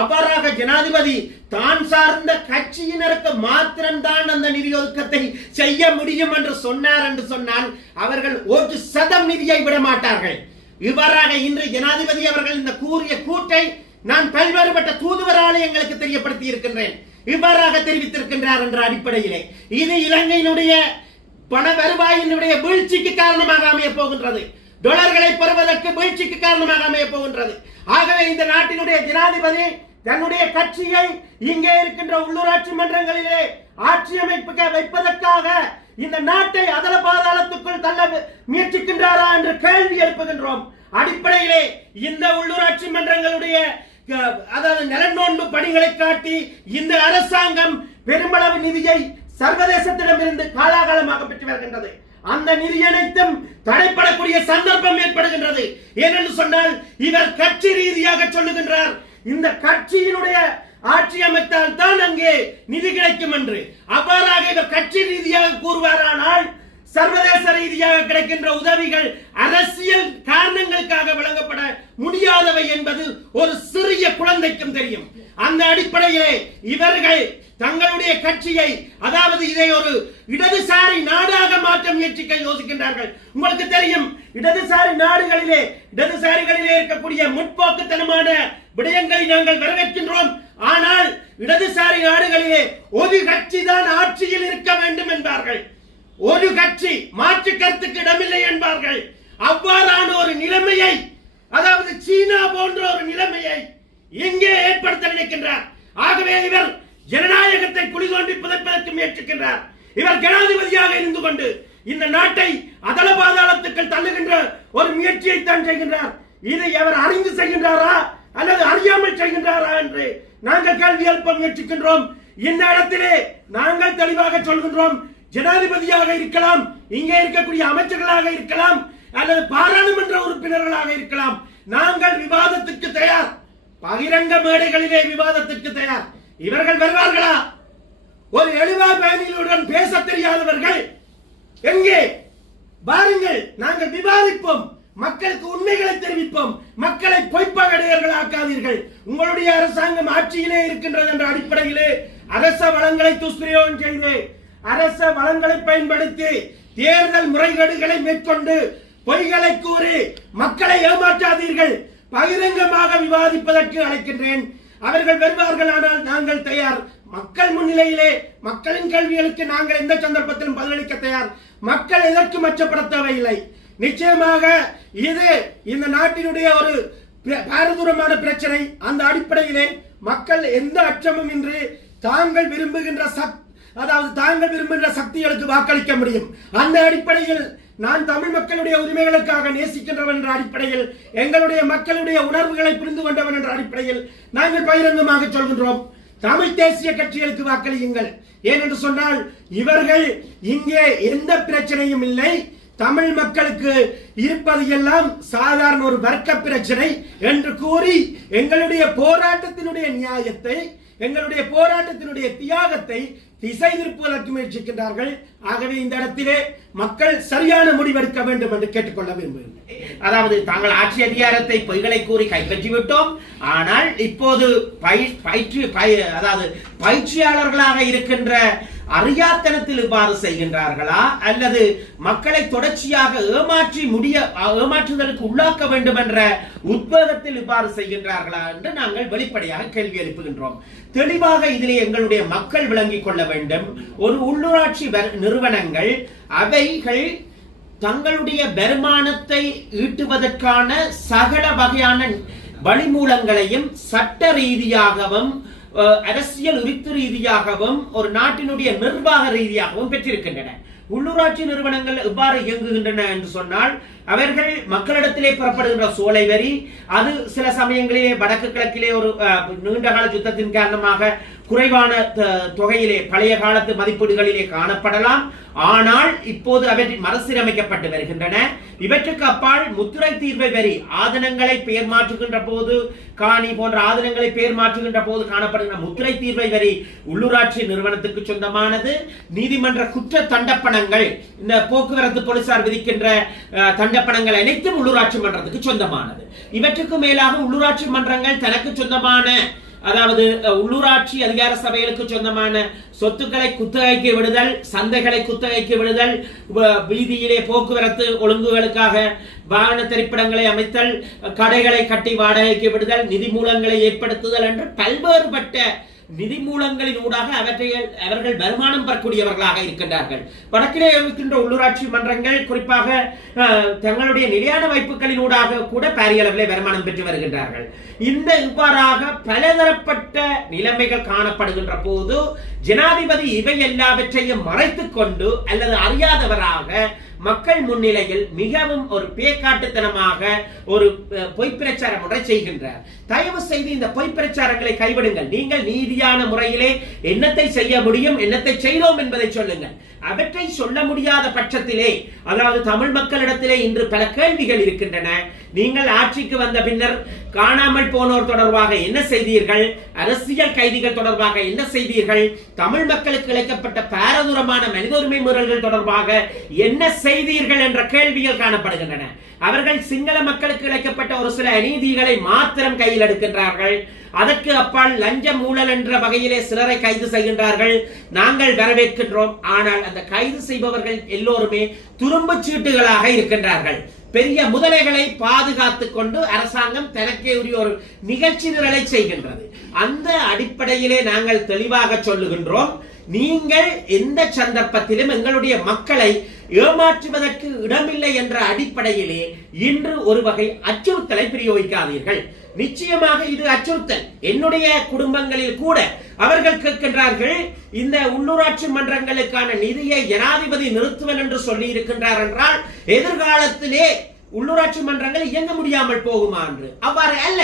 அவ்வாறாக ஜனாதிபதி தான் சார்ந்த கட்சியினருக்கு மாத்திரம்தான் அந்த நிதி ஒதுக்கத்தை செய்ய முடியும் என்று சொன்னார் என்று சொன்னால் அவர்கள் ஒரு சதம் நிதியை விட மாட்டார்கள். இவ்வாறாக இன்று ஜனாதிபதி அவர்கள் இந்த கூறிய கூட்டை நான் பல்வேறுபட்ட தூதுவராலே எங்களுக்கு தெரியப்படுத்தி இருக்கின்றேன். இவ்வாறாக தெரிவித்திருக்கின்றார் என்ற அடிப்படையிலே. இது இலங்கையினுடைய பண வருவாயினுடைய வீழ்ச்சிக்கு காரணமாக அமைய போகின்றது. டொலர்களை பெறுவதற்கு முயற்சிக்கு காரணமாக அமைய போகின்றது. ஆகவே இந்த நாட்டினுடைய ஜனாதிபதி தன்னுடைய கட்சியை இங்கே இருக்கின்ற உள்ளூராட்சி மன்றங்களிலே ஆட்சி அமைப்புக்க வைப்பதற்காக இந்த நாட்டை அதல பாதாளத்துக்குள் தள்ள முயற்சிக்கின்றாரா என்று கேள்வி எழுப்புகின்றோம். அடிப்படையிலே இந்த உள்ளூராட்சி மன்றங்களுடைய அதாவது நிலநோன்பு பணிகளை காட்டி இந்த அரசாங்கம் பெருமளவு நிதியை சர்வதேசத்திடமிருந்து காலாகாலமாக பெற்று வருகின்றது. அந்த நிதி அனைத்தும் தடைப்படக்கூடிய சந்தர்ப்பம் ஏற்படுகின்றது. ஏனென்று சொன்னால் இவர் கட்சி ரீதியாக சொல்லுகின்றார் இந்த கட்சியினுடைய ஆட்சி அமைத்தால் தான் அங்கே நிதி கிடைக்கும் என்று. அவ்வாறாக இவர் கட்சி ரீதியாக கூறுவாரானால் சர்வதேச ரீதியாக கிடைக்கின்ற உதவிகள் அரசியல் காரணங்களுக்காக வழங்கப்பட முடியாதவை என்பது ஒரு சிறிய குழந்தைக்கும் தெரியும். அந்த அடிப்படையிலே இவர்கள் தங்களுடைய கட்சியை அதாவது இதை ஒரு இடதுசாரி நாடாக மாற்ற முயற்சிக்க யோசிக்கின்றார்கள். உங்களுக்கு தெரியும் இடதுசாரி நாடுகளிலே இடதுசாரிகளிலே இருக்கக்கூடிய முற்போக்குத்தனமான விடயங்களை நாங்கள் வரவேற்கின்றோம். ஆனால் இடதுசாரி நாடுகளிலே ஒரு கட்சி தான் ஆட்சியில் இருக்க வேண்டும் என்பார்கள். ஒரு கட்சி மாற்று கருத்துக்கு இடமில்லை என்பார்கள். அவ்வாறான ஒரு நிலைமையை அதாவது சீனா போன்ற ஒரு நிலைமையை எங்கே ஏற்படுத்த நினைக்கின்றார். ஆகவே இவர் ஜனநாயகத்தை குளிதோண்டி புதைப்பதற்கு முயற்சிக்கின்றார். இவர் ஜனாதிபதியாக இருந்து கொண்டு இந்த நாட்டை அதல பாதாளத்துக்கள் தள்ளுகின்ற ஒரு முயற்சியை தான் செய்கின்றார். இதை அவர் அறிந்து செய்கின்றாரா? அல்லது அறியாமல் செய்கின்றாரா என்று நாங்கள் கேள்வி எழுப்ப முயற்சிக்கின்றோம். இந்த இடத்திலே நாங்கள் தெளிவாக சொல்கின்றோம். ஜனாதிபதியாக இருக்கலாம் இங்கே இருக்கக்கூடிய அமைச்சர்களாக இருக்கலாம் அல்லது பாராளுமன்ற உறுப்பினர்களாக இருக்கலாம். நாங்கள் விவாதத்துக்கு தயார். பகிரங்க மேடைகளிலே விவாதத்துக்கு தயார். இவர்கள் வருவார்களா? ஒரு எழுவா பயணிகளுடன் பேச தெரியாதவர்கள் எங்கே? வாருங்கள் நாங்கள் விவாதிப்போம். மக்களுக்கு உண்மைகளை தெரிவிப்போம். மக்களை பொய்ப்பகடையர்கள் ஆக்காதீர்கள் உங்களுடைய அரசாங்கம் ஆட்சியிலே இருக்கின்றது என்ற அடிப்படையிலே அரச வளங்களை துஷ்பிரயோகம் செய்து அரச வளங்களை பயன்படுத்தி தேர்தல் முறைகேடுகளை மேற்கொண்டு பொய்களை கூறி மக்களை ஏமாற்றாதீர்கள். பகிரங்கமாக விவாதிப்பதற்கு அழைக்கின்றேன். அவர்கள் வருவார்கள் ஆனால் நாங்கள் தயார். மக்கள் முன்னிலையிலே மக்களின் கேள்விகளுக்கு நாங்கள் எந்த சந்தர்ப்பத்திலும் பதிலளிக்க தயார். மக்கள் எதற்கும் மச்சப்பட தேவையில்லை நிச்சயமாக இது இந்த நாட்டினுடைய ஒரு பாரதூரமான பிரச்சனை. அந்த அடிப்படையிலே மக்கள் எந்த அச்சமும் இன்றி தாங்கள் விரும்புகின்ற சக்தி அதாவது தாங்கள் விரும்புகின்ற சக்திகளுக்கு வாக்களிக்க முடியும். அந்த அடிப்படையில் நான் தமிழ் மக்களுடைய உரிமைகளுக்காக நேசிக்கின்றவன் என்ற அடிப்படையில் எங்களுடைய மக்களுடைய உணர்வுகளை புரிந்து கொண்டவன் என்ற அடிப்படையில் நாங்கள் பகிரங்கமாக சொல்கின்றோம். தமிழ் தேசிய கட்சிகளுக்கு வாக்களியுங்கள். ஏனென்று சொன்னால் இவர்கள் இங்கே எந்த பிரச்சனையும் இல்லை. தமிழ் மக்களுக்கு இருப்பது எல்லாம் சாதாரண ஒரு வர்க்க பிரச்சனை என்று கூறி எங்களுடைய போராட்டத்தினுடைய நியாயத்தை எங்களுடைய போராட்டத்தினுடைய தியாகத்தை திசை திருப்புவதற்கு முயற்சிக்கின்றார்கள். ஆகவே இந்த இடத்திலே மக்கள் சரியான முடிவெடுக்க வேண்டும் என்று கேட்டுக்கொள்ள விரும்புகிறேன். அதாவது தாங்கள் ஆட்சி அதிகாரத்தை பொய்களை கூறி கைப்பற்றி விட்டோம் ஆனால் இப்போது பயிற்று அதாவது பயிற்சியாளர்களாக இருக்கின்ற அறியாத்தனத்தில் இவ்வாறு செய்கின்றார்களா? அல்லது மக்களை தொடர்ச்சியாக ஏமாற்றி முடிய ஏமாற்றுதலுக்கு உள்ளாக்க வேண்டும் என்ற உத்வேகத்தில் இவ்வாறு செய்கின்றார்களா என்று நாங்கள் வெளிப்படையாக கேள்வி எழுப்புகின்றோம். தெளிவாக இதிலே எங்களுடைய மக்கள் விளங்கிக் கொள்ள வேண்டும். ஒரு உள்ளூராட்சி வ- நிறுவனங்கள் அவைகள் தங்களுடைய வருமானத்தை ஈட்டுவதற்கான சகல வகையான வழிமூலங்களையும் சட்ட ரீதியாகவும் அரசியல் உரித்து ரீதியாகவும் ஒரு நாட்டினுடைய நிர்வாக ரீதியாகவும் பெற்றிருக்கின்றன. உள்ளூராட்சி நிறுவனங்கள் எவ்வாறு இயங்குகின்றன என்று சொன்னால் அவர்கள் மக்களிடத்திலே புறப்படுகின்ற சோலை வரி அது சில சமயங்களிலே வடக்கு கிழக்கிலே ஒரு நீண்ட கால யுத்தத்தின் காரணமாக குறைவான த- தொகையிலே பழைய காலத்து மதிப்பீடுகளிலே காணப்படலாம். ஆனால் இப்போது அவற்றின் மறுசீரமைக்கப்பட்டு வருகின்றன. இவற்றுக்கு அப்பால் முத்திரை தீர்வை வரி ஆதனங்களை பெயர் மாற்றுகின்ற போது காணி போன்ற ஆதனங்களை பெயர் மாற்றுகின்ற போது காணப்படுகின்ற முத்திரை தீர்வை வரி உள்ளூராட்சி நிறுவனத்துக்கு சொந்தமானது. நீதிமன்ற குற்ற தண்டப்பணங்கள் இந்த போக்குவரத்து போலீசார் விதிக்கின்ற தண்டப்பணங்கள் அனைத்தும் உள்ளூராட்சி மன்றத்துக்கு சொந்தமானது. இவற்றுக்கு மேலாக உள்ளூராட்சி மன்றங்கள் தனக்கு சொந்தமான அதாவது உள்ளூராட்சி அதிகார சபைகளுக்கு சொந்தமான சொத்துக்களை குத்தகைக்கு விடுதல் சந்தைகளை குத்தகைக்கு விடுதல் வீதியிலே போக்குவரத்து ஒழுங்குகளுக்காக வாகன திரைப்படங்களை அமைத்தல் கடைகளை கட்டி வாடகைக்கு விடுதல் நிதி மூலங்களை ஏற்படுத்துதல் என்று பல்வேறுபட்ட நிதி மூலங்களின் ஊடாக அவற்றை அவர்கள் வருமானம் பெறக்கூடியவர்களாக இருக்கின்றார்கள். வடக்கிலே இருக்கின்ற உள்ளூராட்சி மன்றங்கள் குறிப்பாக அஹ், தங்களுடைய நிலையான வைப்புகளின் ஊடாக கூட பாரிய அளவிலே வருமானம் பெற்று வருகின்றார்கள். இந்த இவ்வாறாக பலதரப்பட்ட நிலைமைகள் காணப்படுகின்ற போது ஜனாதிபதி இவை எல்லாவற்றையும் மறைத்து கொண்டு அல்லது அறியாதவராக மக்கள் முன்னிலையில் மிகவும் ஒரு பேக்காட்டுத்தனமாக ஒரு பொய் பிரச்சாரம் ஒன்றை செய்கின்றார். தயவு செய்து இந்த பொய் பிரச்சாரங்களை கைவிடுங்கள். நீங்கள் நீதியான முறையிலே என்னத்தை செய்ய முடியும் என்னத்தை செய்தோம் என்பதை சொல்லுங்கள். அவற்றை சொல்ல முடியாத பட்சத்திலே அதாவது தமிழ் மக்களிடத்திலே இன்று பல கேள்விகள் இருக்கின்றன. நீங்கள் ஆட்சிக்கு வந்த பின்னர் காணாமல் போனோர் தொடர்பாக என்ன செய்தீர்கள்? அரசியல் கைதிகள் தொடர்பாக என்ன செய்தீர்கள்? தமிழ் மக்களுக்கு இழைக்கப்பட்ட பாரதூரமான மனித உரிமை மீறல்கள் தொடர்பாக என்ன செய்தீர்கள் என்ற கேள்விகள் காணப்படுகின்றன. அவர்கள் சிங்கள மக்களுக்கு இழைக்கப்பட்ட ஒரு சில அநீதிகளை மாத்திரம் கையில் எடுக்கின்றார்கள். அதற்கு அப்பால் லஞ்சம் ஊழல் என்ற வகையிலே சிலரை கைது செய்கின்றார்கள். நாங்கள் வரவேற்கின்றோம். ஆனால் அந்த கைது செய்பவர்கள் எல்லோருமே துரும்புச் சீட்டுகளாக இருக்கின்றார்கள். பெரிய முதலைகளை பாதுகாத்துக் கொண்டு அரசாங்கம் தனக்கே உரிய ஒரு நிகழ்ச்சி நிரலை செய்கின்றது. அந்த அடிப்படையிலே நாங்கள் தெளிவாக சொல்லுகின்றோம். நீங்கள் எந்த சந்தர்ப்பத்திலும் எங்களுடைய மக்களை ஏமாற்றுவதற்கு இடமில்லை என்ற அடிப்படையிலே இன்று ஒரு வகை அச்சுறுத்தலை பிரயோகிக்காதீர்கள். நிச்சயமாக இது அச்சுறுத்தல். என்னுடைய குடும்பங்களில் கூட அவர்கள் கேட்கின்றார்கள் இந்த உள்ளூராட்சி மன்றங்களுக்கான நிதியை ஜனாதிபதி நிறுத்துவன் என்று சொல்லி இருக்கின்றார் என்றால் எதிர்காலத்திலே உள்ளூராட்சி மன்றங்கள் இயங்க முடியாமல் போகுமா என்று? அவ்வாறு அல்ல.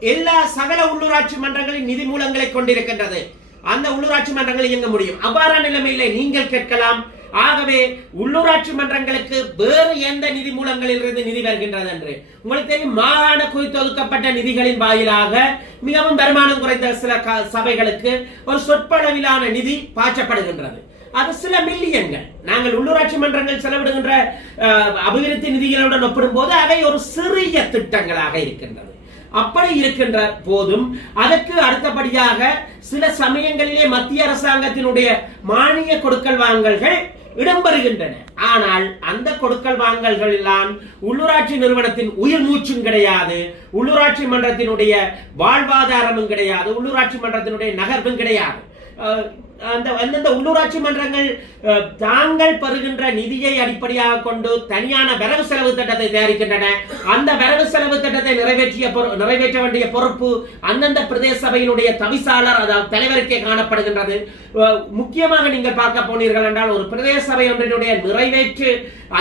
எல்லா சகல உள்ளூராட்சி மன்றங்களின் நிதி மூலங்களை கொண்டிருக்கின்றது. அந்த உள்ளூராட்சி மன்றங்கள் இயங்க முடியும். அவ்வாறான நிலைமையில நீங்கள் கேட்கலாம். ஆகவே உள்ளூராட்சி மன்றங்களுக்கு வேறு எந்த நிதி மூலங்களில் இருந்து நிதி வருகின்றது என்று. உங்களுக்கு தெரியும் மாகாண குறித்து ஒதுக்கப்பட்ட நிதிகளின் வாயிலாக மிகவும் வருமானம் குறைந்த சில க- சபைகளுக்கு ஒரு சொற்பளவிலான நிதி பாய்ச்சப்படுகின்றது. அது சில மில்லியன்கள். நாங்கள் உள்ளூராட்சி மன்றங்கள் செலவிடுகின்ற அஹ், அபிவிருத்தி நிதிகளுடன் ஒப்பிடும்போது அவை ஒரு சிறிய திட்டங்களாக இருக்கின்றது. அப்படி இருக்கின்ற போதும் அதற்கு அடுத்தபடியாக சில சமயங்களிலே மத்திய அரசாங்கத்தினுடைய மானிய கொடுக்கல் வாங்கல்கள் இடம்பெறுகின்றன. ஆனால் அந்த கொடுக்கல் வாங்கல்கள் எல்லாம் உள்ளூராட்சி நிறுவனத்தின் உயிர் மூச்சும் கிடையாது உள்ளூராட்சி மன்றத்தினுடைய வாழ்வாதாரமும் கிடையாது உள்ளூராட்சி மன்றத்தினுடைய நகர்வும் கிடையாது. அந்த அந்தந்த உள்ளூராட்சி மன்றங்கள் தாங்கள் பெறுகின்ற நிதியை அடிப்படையாக கொண்டு தனியான வரவு செலவு திட்டத்தை தயாரிக்கின்றன. அந்த வரவு செலவு திட்டத்தை நிறைவேற்றிய பொறு- நிறைவேற்ற வேண்டிய பொறுப்பு அந்தந்த பிரதேச சபையினுடைய தவிசாளர் அதாவது தலைவருக்கே காணப்படுகின்றது. முக்கியமாக நீங்கள் பார்க்க போனீர்கள் என்றால் ஒரு பிரதேச சபை ஒன்றினுடைய நிறைவேற்று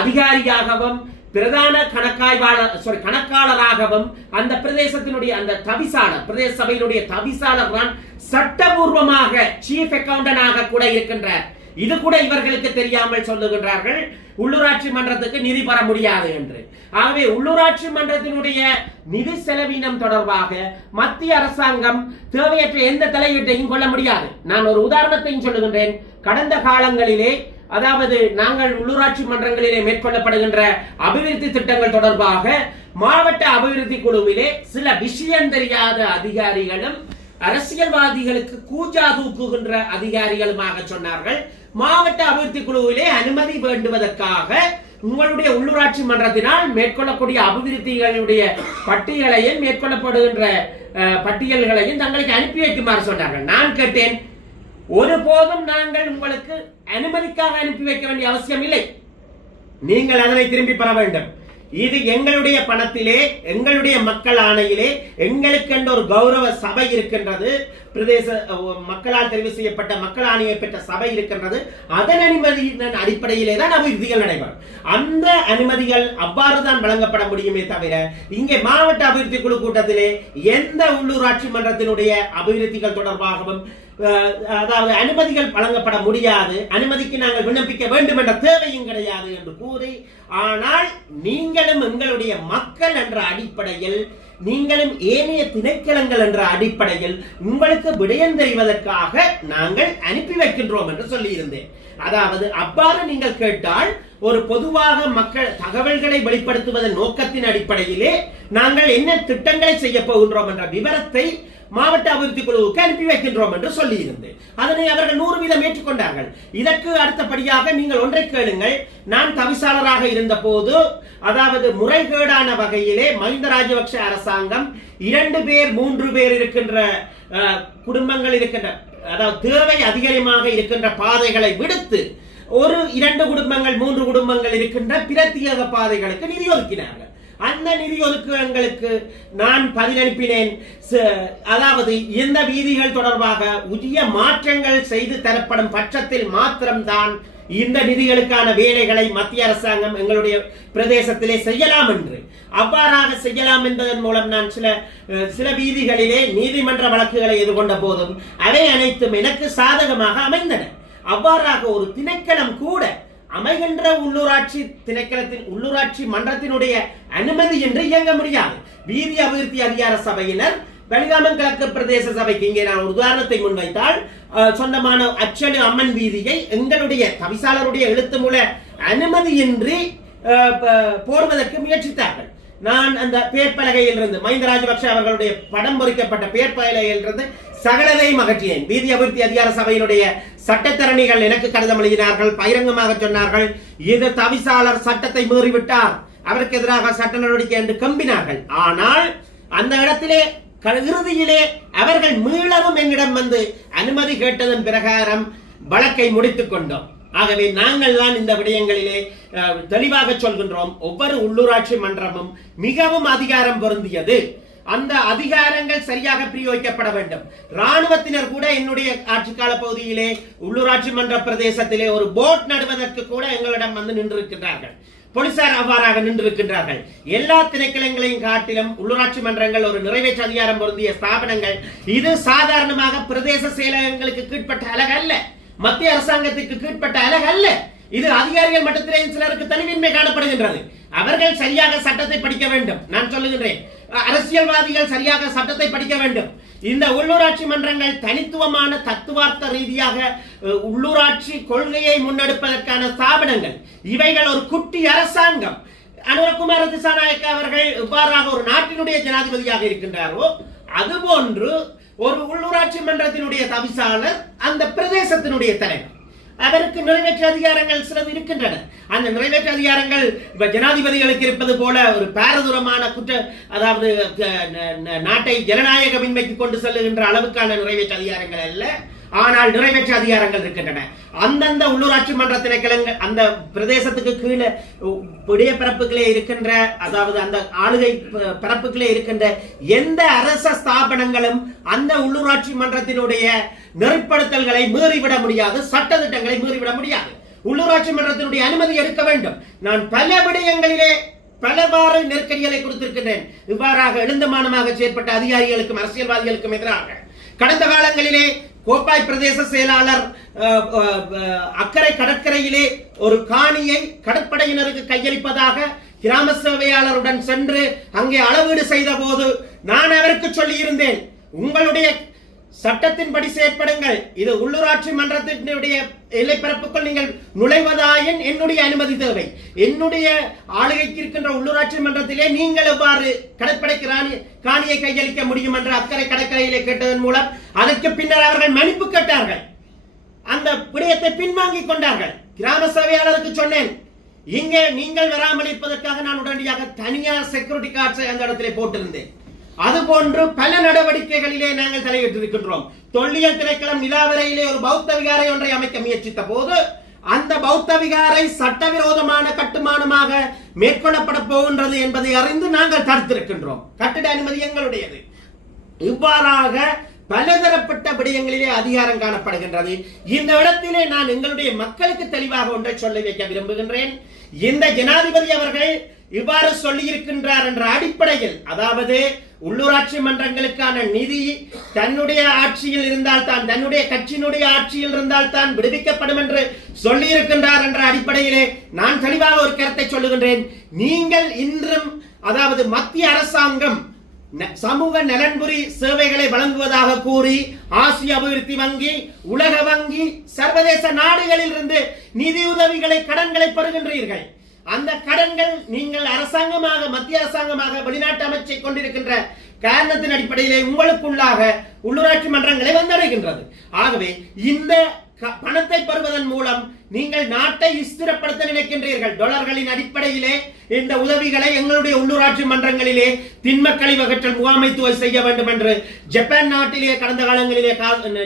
அதிகாரியாகவும் பிரதான கணக்காய்வாளர் சாரி கணக்காளராகவும் அந்த பிரதேசத்தினுடைய அந்த தவிசாளர் பிரதேச சபையினுடைய தவிசாளர் தான் சட்டபூர்வமாக சீஃப் அக்கவுண்டனாக கூட இருக்கின்றார். இது கூட இவர்களுக்கு தெரியாமல் சொல்லுகின்றார்கள் உள்ளூராட்சி மன்றத்துக்கு நிதி பெற முடியாது என்று. ஆகவே உள்ளூராட்சி மன்றத்தினுடைய நிதி செலவினம் தொடர்பாக மத்திய அரசாங்கம் தேவையற்ற எந்த தலையீட்டையும் கொள்ள முடியாது. நான் ஒரு உதாரணத்தையும் சொல்லுகின்றேன். கடந்த காலங்களிலே அதாவது நாங்கள் உள்ளூராட்சி மன்றங்களிலே மேற்கொள்ளப்படுகின்ற அபிவிருத்தி திட்டங்கள் தொடர்பாக மாவட்ட அபிவிருத்தி குழுவிலே சில விஷயம் தெரியாத அதிகாரிகளும் அரசியல்வாதிகளுக்கு கூஜா தூக்குகின்ற அதிகாரிகளுமாக சொன்னார்கள். மாவட்ட அபிவிருத்தி குழுவிலே அனுமதி வேண்டுவதற்காக உங்களுடைய உள்ளூராட்சி மன்றத்தினால் மேற்கொள்ளக்கூடிய அபிவிருத்திகளுடைய பட்டியலையும் மேற்கொள்ளப்படுகின்ற அஹ், பட்டியல்களையும் தங்களுக்கு அனுப்பி வைக்குமாறு சொன்னார்கள். நான் கேட்டேன் ஒருபோதும் நாங்கள் உங்களுக்கு அனுமதிக்காக அனுப்பி வைக்க வேண்டிய அவசியம் இல்லை. நீங்கள் அதனை திரும்பி பெற வேண்டும். இது எங்களுடைய பணத்திலே எங்களுடைய மக்கள் ஆணையிலே எங்களுக்கென்ற ஒரு கௌரவ சபை இருக்கின்றது. பிரதேச மக்களால் தெரிவு செய்யப்பட்ட மக்கள் ஆணையை பெற்ற சபை இருக்கின்றது. அதன் அனுமதியின் அடிப்படையிலே தான் அபிவிருத்திகள் நடைபெறும். அந்த அனுமதிகள் அவ்வாறு தான் வழங்கப்பட முடியுமே தவிர இங்கே மாவட்ட அபிவிருத்தி குழு கூட்டத்திலே எந்த உள்ளூராட்சி மன்றத்தினுடைய அபிவிருத்திகள் தொடர்பாகவும் அதாவது அனுமதிகள் வழங்கப்பட முடியாது. அனுமதிக்கு நாங்கள் விண்ணப்பிக்க வேண்டும் என்ற தேவையும் கிடையாது என்று கூறி ஆனால் நீங்களும் எங்களுடைய மக்கள் என்ற அடிப்படையில் நீங்களும் ஏனைய திணைக்களங்கள் என்ற அடிப்படையில் உங்களுக்கு விடயம் தெரிவதற்காக நாங்கள் அனுப்பி வைக்கின்றோம் என்று சொல்லியிருந்தேன். அதாவது அவ்வாறு நீங்கள் கேட்டால் ஒரு பொதுவாக மக்கள் தகவல்களை வெளிப்படுத்துவதன் நோக்கத்தின் அடிப்படையிலே நாங்கள் என்ன திட்டங்களை செய்ய போகின்றோம் என்ற விவரத்தை மாவட்ட அபிவிருத்தி குழுவுக்கு அனுப்பி வைக்கின்றோம் என்று சொல்லியிருந்து அதனை அவர்கள் நூறு வீதம் ஏற்றுக்கொண்டார்கள். இதற்கு அடுத்தபடியாக நீங்கள் ஒன்றை கேளுங்கள். நான் தவிசாளராக இருந்த போது அதாவது முறைகேடான வகையிலே மஹிந்த ராஜபக்ஷ அரசாங்கம் இரண்டு பேர் மூன்று பேர் இருக்கின்ற குடும்பங்கள் இருக்கின்ற அதாவது தேவை அதிகமாக இருக்கின்ற பாதைகளை விடுத்து ஒரு இரண்டு குடும்பங்கள் மூன்று குடும்பங்கள் இருக்கின்ற பிரத்யேக பாதைகளுக்கு நிதி ஒதுக்கினார்கள். அந்த நிதி ஒதுக்கங்களுக்கு நான் பதிலனுப்பினேன் ச- அதாவது இந்த வீதிகள் தொடர்பாக உரிய மாற்றங்கள் செய்து தரப்படும் பட்சத்தில் மாத்திரம்தான் இந்த நிதிகளுக்கான வேலைகளை மத்திய அரசாங்கம் எங்களுடைய பிரதேசத்திலே செய்யலாம் என்று. அவ்வாறாக செய்யலாம் என்பதன் மூலம் நான் சில சில வீதிகளிலே நீதிமன்ற வழக்குகளை எதிர்கொண்ட போதும் அவை அனைத்தும் எனக்கு சாதகமாக அமைந்தன. அவ்வாறாக ஒரு திணைக்களம் கூட அமைகின்ற உள்ளூராட்சி திணைக்களத்தின் உள்ளூராட்சி மன்றத்தினுடைய அனுமதி என்று இயங்க முடியாது. வீதி அபிவிருத்தி அதிகார சபையினர் வெளிகாமன் கிழக்கு பிரதேச சபைக்கு இங்கே நான் ஒரு உதாரணத்தை முன்வைத்தால் அஹ், சொந்தமான அச்சனு அம்மன் வீதியை எங்களுடைய தவிசாளருடைய எழுத்து மூல அனுமதியின்றி போடுவதற்கு முயற்சித்தார்கள். நான் அந்த பேர்பலகையில் இருந்து மஹிந்த ராஜபக்ஷ அவர்களுடைய படம் பொறிக்கப்பட்ட பேர்பலகையில் இருந்து சகலதையும் அகற்றினேன் வீதி அபிவிருத்தி அதிகார சபையினுடைய சட்டத்தரணிகள் எனக்கு கடிதம் எழுதினார்கள் பகிரங்கமாக சொன்னார்கள் இது தவிசாளர் சட்டத்தை மீறிவிட்டார். அவருக்கு எதிராக சட்ட நடவடிக்கை என்று கம்பினார்கள். ஆனால் அந்த இடத்திலே இறுதியிலே அவர்கள் மீளவும் என்னிடம் வந்து அனுமதி கேட்டதன் பிரகாரம் வழக்கை முடித்துக் கொண்டோம். ஆகவே நாங்கள் தான் இந்த விடயங்களிலே தெளிவாக சொல்கின்றோம். ஒவ்வொரு உள்ளூராட்சி மன்றமும் மிகவும் அதிகாரம் பொருந்தியது. அந்த அதிகாரங்கள் சரியாக பிரயோகிக்கப்பட வேண்டும். ராணுவத்தினர் கூட என்னுடைய ஆட்சி கால பகுதியிலே உள்ளூராட்சி மன்ற பிரதேசத்திலே ஒரு போட் நடுவதற்கு கூட எங்களிடம் வந்து நின்றிருக்கின்றார்கள். போலீசார் அவ்வாறாக நின்றிருக்கின்றார்கள். எல்லா திணைக்களங்களையும் காட்டிலும் உள்ளூராட்சி மன்றங்கள் ஒரு நிறைவேற்று அதிகாரம் பொருந்திய ஸ்தாபனங்கள். இது சாதாரணமாக பிரதேச செயலகங்களுக்கு கீழ்பட்ட அழகல்ல மத்திய அரசாங்கத்திற்கு கீழ்ப்பட்ட அழகு அல்ல. இது அதிகாரிகள் மட்டத்திலே சிலருக்கு தனிவின்மை காணப்படுகின்றது. அவர்கள் சரியாக சட்டத்தை படிக்க வேண்டும். நான் சொல்லுகின்றேன். அரசியல்வாதிகள் சரியாக சட்டத்தை படிக்க வேண்டும். இந்த உள்ளூராட்சி மன்றங்கள் தனித்துவமான தத்துவார்த்த ரீதியாக உள்ளூராட்சி கொள்கையை முன்னெடுப்பதற்கான ஸ்தாபனங்கள். இவைகள் ஒரு குட்டி அரசாங்கம். அனுரகுமார திசாநாயக்க அவர்கள் இவ்வாறாக ஒரு நாட்டினுடைய ஜனாதிபதியாக இருக்கின்றாரோ அதுபோன்று ஒரு உள்ளூராட்சி மன்றத்தினுடைய தவிசாளர் அந்த பிரதேசத்தினுடைய தலைவர். அவருக்கு நிறைவேற்று அதிகாரங்கள் சிலது இருக்கின்றன. அந்த நிறைவேற்று அதிகாரங்கள் இப்ப ஜனாதிபதிகளுக்கு இருப்பது போல ஒரு பாரதூரமான குற்ற அதாவது நாட்டை ஜனநாயக ந- நாட்டை ஜனநாயகமின்மைக்கு கொண்டு செல்லுகின்ற அளவுக்கான நிறைவேற்று அதிகாரங்கள் அல்ல. ஆனால் நிறைவேற்ற அதிகாரங்கள் இருக்கின்றன. அந்தந்த உள்ளூராட்சி மன்ற திணைக்களங்கள் அந்த பிரதேசத்துக்கு கீழே புதிய பரப்புகளே இருக்கின்ற அதாவது அந்த ஆளுகை ப- பரப்புகளே இருக்கின்ற எந்த அரச ஸ்தாபனங்களும் அந்த உள்ளூராட்சி மன்றத்தினுடைய நெறிப்படுத்தல்களை மீறிவிட முடியாது சட்ட திட்டங்களை மீறிவிட முடியாது. உள்ளூராட்சி மன்றத்தினுடைய அனுமதி எடுக்க வேண்டும். நான் பல விடயங்களிலே பலவாறு நெருக்கடிகளை கொடுத்திருக்கின்றேன். இவ்வாறாக எழுந்தமானமாக செயற்பட்ட அதிகாரிகளுக்கும் அரசியல்வாதிகளுக்கும் எதிராக. கடந்த காலங்களிலே கோப்பாய் பிரதேச செயலாளர் அஹ், அக்கரை கடற்கரையிலே ஒரு காணியை கடற்படையினருக்கு கையளிப்பதாக கிராம சேவையாளருடன் சென்று அங்கே அளவீடு செய்த போது நான் அவருக்கு சொல்லியிருந்தேன் உங்களுடைய சட்டத்தின்படி செயற்படுங்கள். இது உள்ளூராட்சி மன்றத்தினுடைய எல்லைப்பரப்புக்குள் நீங்கள் நுழைவதாயின் என்னுடைய அனுமதி தேவை. என்னுடைய ஆளுகைக்கு இருக்கின்ற உள்ளூராட்சி மன்றத்திலே நீங்கள் எவ்வாறு கடற்படைக்கு காணியை கையளிக்க முடியும் என்று அக்கறை கடற்கரையிலே கேட்டதன் மூலம் அதற்கு பின்னர் அவர்கள் மன்னிப்பு கேட்டார்கள். அந்த விடயத்தை பின்வாங்கிக் கொண்டார்கள். கிராம சபையாளருக்கு சொன்னேன் இங்கே நீங்கள் வராமல் இருப்பதற்காக நான் உடனடியாக தனியார் செக்யூரிட்டி கார்ட்ஸை அந்த இடத்திலே போட்டிருந்தேன். அதுபோன்று பல நடவடிக்கைகளிலே நாங்கள் தலையிட்டிருக்கின்றோம். தொல்லியல் திணைக்களம் நிலாவரையிலே ஒரு பௌத்த விகாரை ஒன்றை அமைக்க முயற்சித்த போது அந்த பௌத்த விகாரை சட்டவிரோதமான கட்டுமானமாக மேற்கொள்ளப்பட போகின்றது என்பதை அறிந்து நாங்கள் தடுத்திருக்கின்றோம். கட்டிட அனுமதி எங்களுடையது. இவ்வாறாக பலதரப்பட்ட விடயங்களிலே அதிகாரம் காணப்படுகின்றது. இந்த இடத்திலே நான் எங்களுடைய மக்களுக்கு தெளிவாக ஒன்றை சொல்லி வைக்க விரும்புகின்றேன். இந்த ஜனாதிபதி அவர்கள் இவ்வாறு சொல்லியிருக்கின்றார் என்ற அடிப்படையில் அதாவது உள்ளூராட்சி மன்றங்களுக்கான நிதி தன்னுடைய ஆட்சியில் இருந்தால் தான் தன்னுடைய கட்சியினுடைய ஆட்சியில் இருந்தால் தான் விடுவிக்கப்படும் என்று சொல்லியிருக்கின்றார் என்ற அடிப்படையிலே நான் தெளிவாக ஒரு கருத்தை சொல்லுகின்றேன். நீங்கள் இன்றும் அதாவது மத்திய அரசாங்கம் ந- சமூக நலன்புரி சேவைகளை வழங்குவதாக கூறி ஆசிய அபிவிருத்தி வங்கி உலக வங்கி சர்வதேச நாடுகளில் இருந்து நிதியுதவிகளை கடன்களை பெறுகின்றீர்கள். அந்த கடன்கள் நீங்கள் அரசாங்கமாக மத்திய அரசாங்கமாக வெளிநாட்டு அமைச்சை கொண்டிருக்கின்ற காரணத்தின் அடிப்படையிலே உங்களுக்குள்ளாக உள்ளூராட்சி மன்றங்களை வந்தடைகின்றது. ஆகவே இந்த பணத்தை பெறுவதன் மூலம் நீங்கள் நாட்டை ஸ்திரப்படுத்த நினைக்கின்றீர்கள். டொலர்களின் அடிப்படையிலே இந்த உதவிகளை எங்களுடைய உள்ளூராட்சி மன்றங்களிலே திண்மக்கலை வகற்றல் முகாமைத்துவம் செய்ய வேண்டும் என்று ஜப்பான் நாட்டிலே கடந்த காலங்களிலே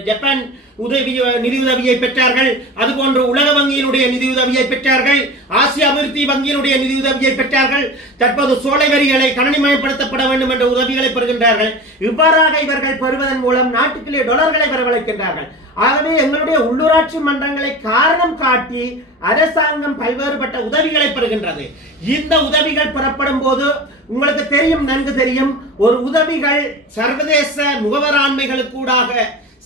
ஜப்பான் உதவி நிதியுதவியை பெற்றார்கள். அதுபோன்று உலக வங்கியினுடைய நிதியுதவியை பெற்றார்கள். ஆசிய அபிவிருத்தி வங்கியினுடைய நிதியுதவியை பெற்றார்கள். தற்போது சோலை வரிகளை கணனிமயப்படுத்தப்பட வேண்டும் என்ற உதவிகளை பெறுகின்றார்கள். இவ்வாறாக இவர்கள் பெறுவதன் மூலம் நாட்டுக்குள்ளே டொலர்களை வரவழைக்கின்றார்கள். ஆகவே எங்களுடைய உள்ளூராட்சி மன்றங்களை காரணம் காட்டி அரசாங்கம் பல்வேறுபட்ட உதவிகளை பெறுகின்றது. இந்த உதவிகள் பெறப்படும் போது உங்களுக்கு தெரியும் நன்கு தெரியும் ஒரு உதவிகள் சர்வதேச முகவராண்மைகளுக்கூடாக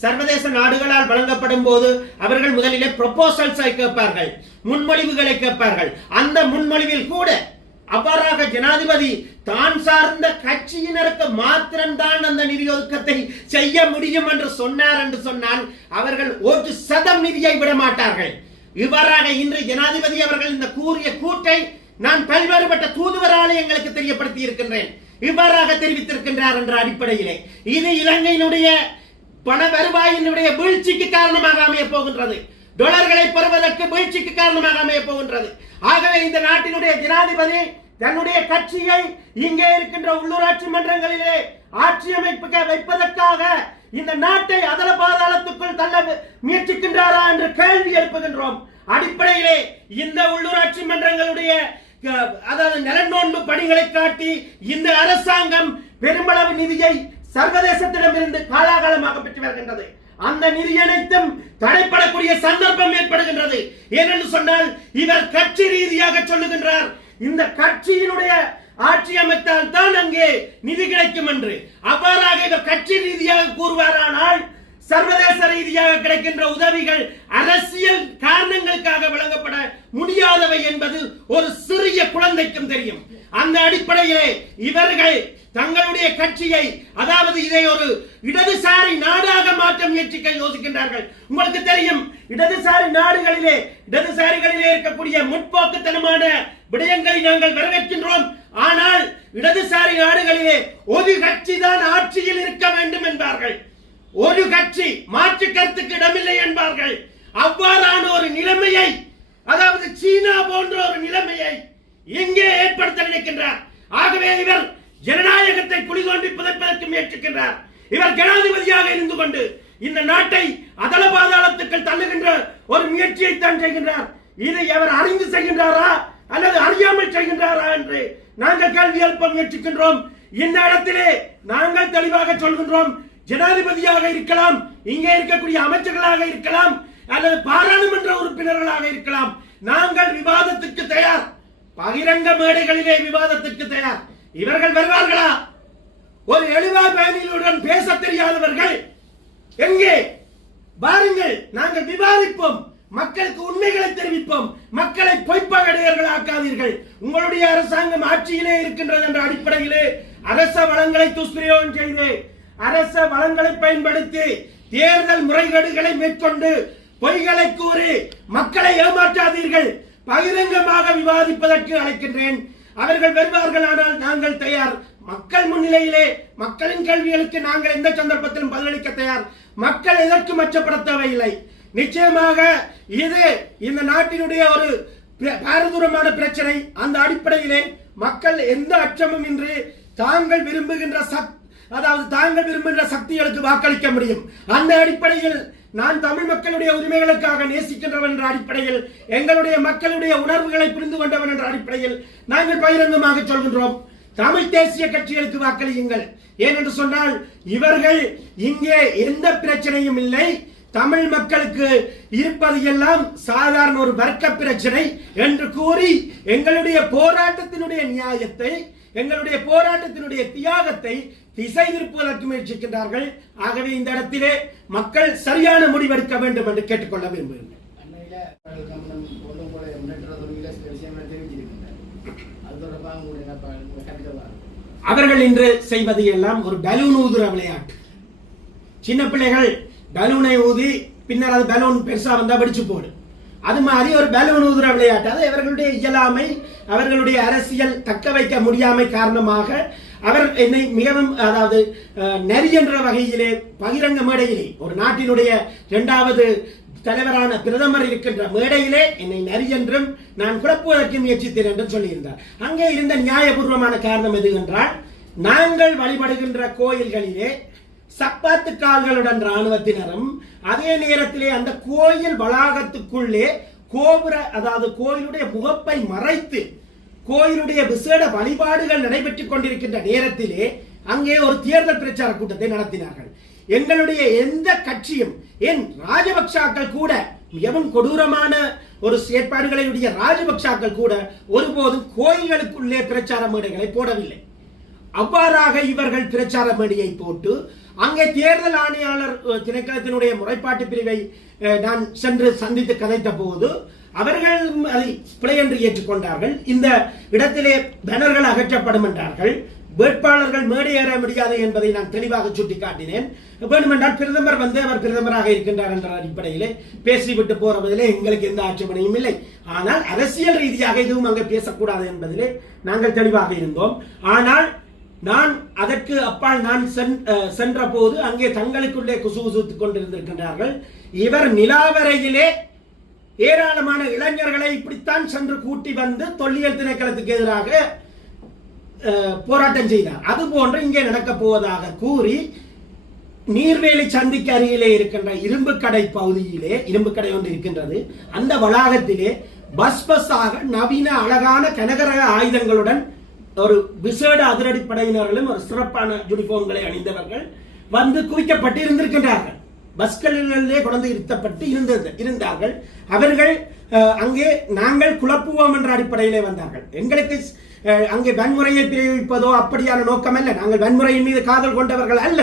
சர்வதேச நாடுகளால் வழங்கப்படும் போது அவர்கள் முதலிலே ப்ரொபோசல்ஸை கேட்பார்கள் முன்மொழிவுகளை கேட்பார்கள். அந்த முன்மொழிவில் கூட அவ்வாறாக ஜனாதிபதி தான் சார்ந்த கட்சியினருக்கு மாத்திரம்தான் அந்த நிதி ஒதுக்கத்தை செய்ய முடியும் என்று சொன்னார் என்று சொன்னால் அவர்கள் ஒரு சதம் நிதியை விட மாட்டார்கள். இவ்வாறாக இன்று ஜனாதிபதி அவர்கள் இந்த கூறிய கூட்டை நான் பல்வேறுபட்ட தூதுவரால் எங்களுக்கு தெரியப்படுத்தி இருக்கின்றேன் இவ்வாறாக தெரிவித்திருக்கின்றார் என்ற அடிப்படையிலே. இது இலங்கையினுடைய பண வருவாயினுடைய வீழ்ச்சிக்கு காரணமாக அமைய போகின்றது. டொலர்களை பெறுவதற்கு வீழ்ச்சிக்கு காரணமாக அமைய போகின்றது. ஆகவே இந்த நாட்டினுடைய ஜனாதிபதி தன்னுடைய கட்சியை இங்கே இருக்கின்ற உள்ளூராட்சி மன்றங்களிலே ஆட்சி அமைப்புக்க வைப்பதற்காக இந்த நாட்டை அதல பாதாளத்துக்குள் தள்ள முயற்சிக்கின்றாரா என்று கேள்வி எழுப்புகின்றோம். அடிப்படையிலே இந்த உள்ளூராட்சி மன்றங்களுடைய அதாவது நிலநோன்பு பணிகளை காட்டி இந்த அரசாங்கம் பெருமளவு நிதியை சர்வதேசத்திடமிருந்து காலாகாலமாக பெற்று வருகின்றது. அந்த நிதி அனைத்தும் தடைப்படக்கூடிய சந்தர்ப்பம் ஏற்படுகின்றது. ஏனென்று சொன்னால் இவர் கட்சி ரீதியாக சொல்லுகின்றார். இந்த கட்சியினுடைய ஆட்சி அமைத்தால் தான் அங்கே நிதி கிடைக்கும் என்று. அவ்வாறாக இவர் கட்சி ரீதியாக கூறுவாரானால் சர்வதேச ரீதியாக கிடைக்கின்ற உதவிகள் அரசியல் காரணங்களுக்காக வழங்கப்பட முடியாதவை என்பது ஒரு சிறிய குழந்தைக்கும் தெரியும். அந்த அடிப்படையிலே இவர்கள் தங்களுடைய கட்சியை அதாவது இதை ஒரு இடதுசாரி நாடாக மாற்ற முயற்சிக்க யோசிக்கின்றார்கள். உங்களுக்கு தெரியும் இடதுசாரி நாடுகளிலே இடதுசாரிகளிலே இருக்கக்கூடிய முற்போக்குத்தனமான விடயங்களை நாங்கள் வரவேற்கின்றோம். ஆனால் இடதுசாரி நாடுகளிலே ஒரு கட்சி தான் ஆட்சியில் இருக்க வேண்டும் என்பார்கள். ஒரு கட்சி மாற்று கருத்துக்கு இடமில்லை என்பார்கள். அவ்வாறான ஒரு நிலைமையை அதாவது சீனா போன்ற ஒரு நிலைமையை எங்கே ஏற்படுத்த நினைக்கின்றார். ஆகவே இவர் ஜனநாயகத்தை குளிதோண்டி புதைப்பதற்கு முயற்சிக்கின்றார். இவர் ஜனாதிபதியாக இருந்து கொண்டு இந்த நாட்டை அதல பாதாளத்துக்கு தள்ளுகின்ற ஒரு முயற்சியை தான் செய்கின்றார். இதை அவர் அறிந்து செய்கின்றாரா? அல்லது அறியாமல் செய்கின்றாரா என்று நாங்கள் கேள்வி எழுப்ப முயற்சிக்கின்றோம். இந்த இடத்திலே நாங்கள் தெளிவாக சொல்கின்றோம். ஜனாதிபதியாக இருக்கலாம் இங்கே இருக்கக்கூடிய அமைச்சர்களாக இருக்கலாம் அல்லது பாராளுமன்ற உறுப்பினர்களாக இருக்கலாம். நாங்கள் விவாதத்துக்கு தயார். பகிரங்க மேடைகளிலே விவாதத்துக்கு தயார். இவர்கள் வருவார்களா? ஒரு எழுவா பயணிகளுடன் பேச தெரியாதவர்கள் எங்கே? வாருங்கள் நாங்கள் விவாதிப்போம் மக்களுக்கு உண்மைகளை தெரிவிப்போம் மக்களை பொய்ப்பகடையர்கள் ஆக்காதீர்கள் உங்களுடைய அரசாங்கம் ஆட்சியிலே இருக்கின்றது என்ற அடிப்படையிலே அரச வளங்களை துஷ்பிரயோகம் செய்து அரச வளங்களை பயன்படுத்தி தேர்தல் முறைகேடுகளை மேற்கொண்டு பொய்களை கூறி மக்களை ஏமாற்றாதீர்கள். பகிரங்கமாக விவாதிப்பதற்கு அழைக்கின்றேன். அவர்கள் வருவார்கள் ஆனால் நாங்கள் தயார். மக்கள் முன்னிலையிலே மக்களின் கேள்விகளுக்கு நாங்கள் எந்த சந்தர்ப்பத்திலும் பதிலளிக்க தயார். மக்கள் எதற்கும் மச்சப்பட தேவையில்லை நிச்சயமாக இது இந்த நாட்டினுடைய ஒரு பாரதூரமான பிரச்சனை. அந்த அடிப்படையிலே மக்கள் எந்த அச்சமும் இன்றி தாங்கள் விரும்புகின்ற சக் அதாவது தாங்கள் விரும்புகின்ற சக்திகளுக்கு வாக்களிக்க முடியும். அந்த அடிப்படையில் நான் தமிழ் மக்களுடைய உரிமைகளுக்காக நேசிக்கின்றவன் என்ற அடிப்படையில் எங்களுடைய மக்களுடைய உணர்வுகளை புரிந்து கொண்டவன் என்ற அடிப்படையில் நாங்கள் பகிரங்கமாக சொல்கின்றோம். தமிழ் தேசிய கட்சிகளுக்கு வாக்களியுங்கள். ஏனென்று சொன்னால் இவர்கள் இங்கே எந்த பிரச்சனையும் இல்லை. தமிழ் மக்களுக்கு இருப்பது எல்லாம் சாதாரண ஒரு வர்க்க பிரச்சனை என்று கூறி எங்களுடைய போராட்டத்தினுடைய நியாயத்தை எங்களுடைய போராட்டத்தினுடைய தியாகத்தை திசை திருப்புவதற்கு முயற்சிக்கின்றார்கள். ஆகவே இந்த இடத்திலே மக்கள் சரியான முடிவெடுக்க வேண்டும் என்று கேட்டுக்கொள்ள விரும்புகிறேன். அவர்கள் அவர்கள் இன்று செய்வது எல்லாம் ஒரு பலூன் ஊதுற விளையாட்டு. சின்ன பிள்ளைகள் பலூனை ஊதி பின்னர் அது பலூன் பெருசா வந்தா வெடிச்சு போடும். அது மாதிரி ஒரு பலூன் ஊதுற விளையாட்டு. அது அவர்களுடைய இயலாமை அவர்களுடைய அரசியல் தக்க வைக்க முடியாமை காரணமாக அவர் என்னை மிகவும் அதாவது அஹ், நரி என்ற வகையிலே பகிரங்க மேடையிலே ஒரு நாட்டினுடைய இரண்டாவது தலைவரான பிரதமர் இருக்கின்ற மேடையிலே என்னை நரி என்றும் நான் குழப்புவதற்கு முயற்சித்தேன் என்றும் சொல்லியிருந்தார். அங்கே இருந்த நியாயபூர்வமான காரணம் எது என்றால் நாங்கள் வழிபடுகின்ற கோயில்களிலே சப்பாத்து கால்களுடன் ராணுவத்தினரும் அதே நேரத்திலே அந்த கோயில் வளாகத்துக்குள்ளே கோபுர அதாவது கோயிலுடைய முகப்பை மறைத்து கோயிலுடைய விசேட வழிபாடுகள் நடைபெற்றுக் கொண்டிருக்கின்ற நேரத்திலே அங்கே ஒரு தேர்தல் பிரச்சார கூட்டத்தை நடத்தினார்கள். எங்களுடைய எந்த கட்சியும் என் ராஜபக்சாக்கள் கூட மிகவும் கொடூரமான ஒரு செயற்பாடுகளுடைய ராஜபக்சாக்கள் கூட ஒருபோதும் கோயில்களுக்குள்ளே பிரச்சார மேடைகளை போடவில்லை. அவ்வாறாக இவர்கள் பிரச்சார மேடையை போட்டு அங்கே தேர்தல் ஆணையாளர் திணைக்களத்தினுடைய முறைப்பாட்டு பிரிவை அஹ், நான் சென்று சந்தித்து கதைத்த போது அவர்கள் அதை பிழை என்று ஏற்றுக்கொண்டார்கள். இந்த இடத்திலே பேனர்கள் அகற்றப்படும் என்றார்கள். வேட்பாளர்கள் மேடையேற முடியாது என்பதை நான் தெளிவாக சுட்டிக்காட்டினேன். வேண்டுமென்றால் பிரதமர் வந்து அவர் பிரதமராக இருக்கின்றார் என்ற அடிப்படையிலே பேசிவிட்டு போறதிலே எங்களுக்கு எந்த ஆட்சேபனையும் இல்லை. ஆனால் அரசியல் ரீதியாக எதுவும் அங்கே பேசக்கூடாது என்பதிலே நாங்கள் தெளிவாக இருந்தோம். ஆனால் நான் அதற்கு அப்பால் நான் சென்- சென்ற போது அங்கே தங்களுக்குள்ளே குசுகுசுத்துக் கொண்டிருந்திருக்கின்றார்கள். இவர் நிலாவரையிலே ஏராளமான இளைஞர்களை இப்படித்தான் சென்று கூட்டி வந்து தொல்லியல் திணைக்களத்துக்கு எதிராக போராட்டம் செய்தார். அது போன்று இங்கே நடக்கப் போவதாக கூறி நீர்வேலி சந்திக்கு அருகிலே இருக்கின்ற இரும்பு கடை பகுதியிலே இரும்பு கடை ஒன்று இருக்கின்றது அந்த வளாகத்திலே பஸ் பஸ்ஸாக நவீன அழகான கனகரக ஆயுதங்களுடன் ஒரு விசேட அதிரடிப்படையினர்களும் ஒரு சிறப்பான யூனிஃபார்ம்களை அணிந்தவர்கள் வந்து குவிக்கப்பட்டு இருந்திருக்கின்றார்கள் பஸ்களிலே கொண்டு இருத்தப்பட்டு இருந்தது. இருந்தார்கள். அவர்கள் அஹ், அங்கே நாங்கள் குழப்புவோம் என்ற அடிப்படையிலே வந்தார்கள். எங்களுக்கு அஹ், அங்கே வன்முறையை பிரயோகிப்பதோ அப்படியான நோக்கம் அல்ல. நாங்கள் வன்முறையின் மீது காதல் கொண்டவர்கள் அல்ல.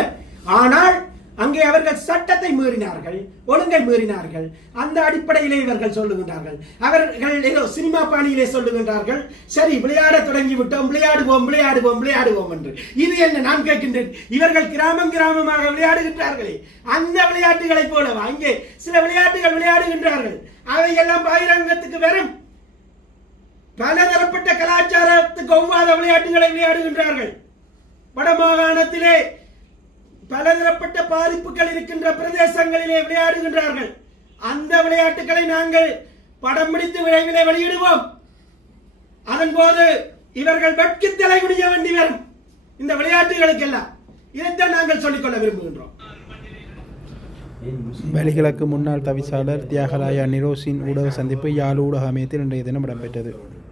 ஆனால் அங்கே அவர்கள் சட்டத்தை மீறினார்கள் ஒழுங்கை மீறினார்கள். அந்த அடிப்படையிலே இவர்கள் சொல்லுகின்றார்கள். அவர்கள் ஏதோ சினிமா பாணியிலே சொல்லுகின்றார்கள். சரி விளையாட தொடங்கி விட்டோம் விளையாடுவோம் விளையாடுவோம் விளையாடுவோம் என்று. இது என்ன நான் கேட்கின்றேன்? இவர்கள் கிராமம் கிராமமாக விளையாடுகின்றார்களே. அந்த விளையாட்டுகளைப் போலவா? அங்கே சில விளையாட்டுகள் விளையாடுகின்றார்கள். அவையெல்லாம் பகிரங்கத்துக்கு வரும் பலதரப்பட்ட கலாச்சாரத்துக்கு ஒவ்வாத விளையாட்டுகளை விளையாடுகின்றார்கள். வடமாகாணத்திலே பலதரப்பட்ட பாதிப்புகள் இருக்கின்ற பிரதேசங்களிலே விளையாடுகின்றார்கள். அந்த விளையாட்டுகளை நாங்கள் படம் பிடித்து விரைவிலே வெளியிடுவோம். அதன் போது இவர்கள் வெட்கி தலை குடிய வேண்டி வரும். இந்த விளையாட்டுகளுக்கெல்லாம் இதைத்தான் நாங்கள் சொல்லிக்கொள்ள விரும்புகின்றோம். வலிகிழக்கு முன்னாள் தவிசாளர் தியாகராயா நிரோசின் ஊடக சந்திப்பு யாழ் ஊடக அமையத்தில் இன்றைய தினம் இடம்பெற்றது.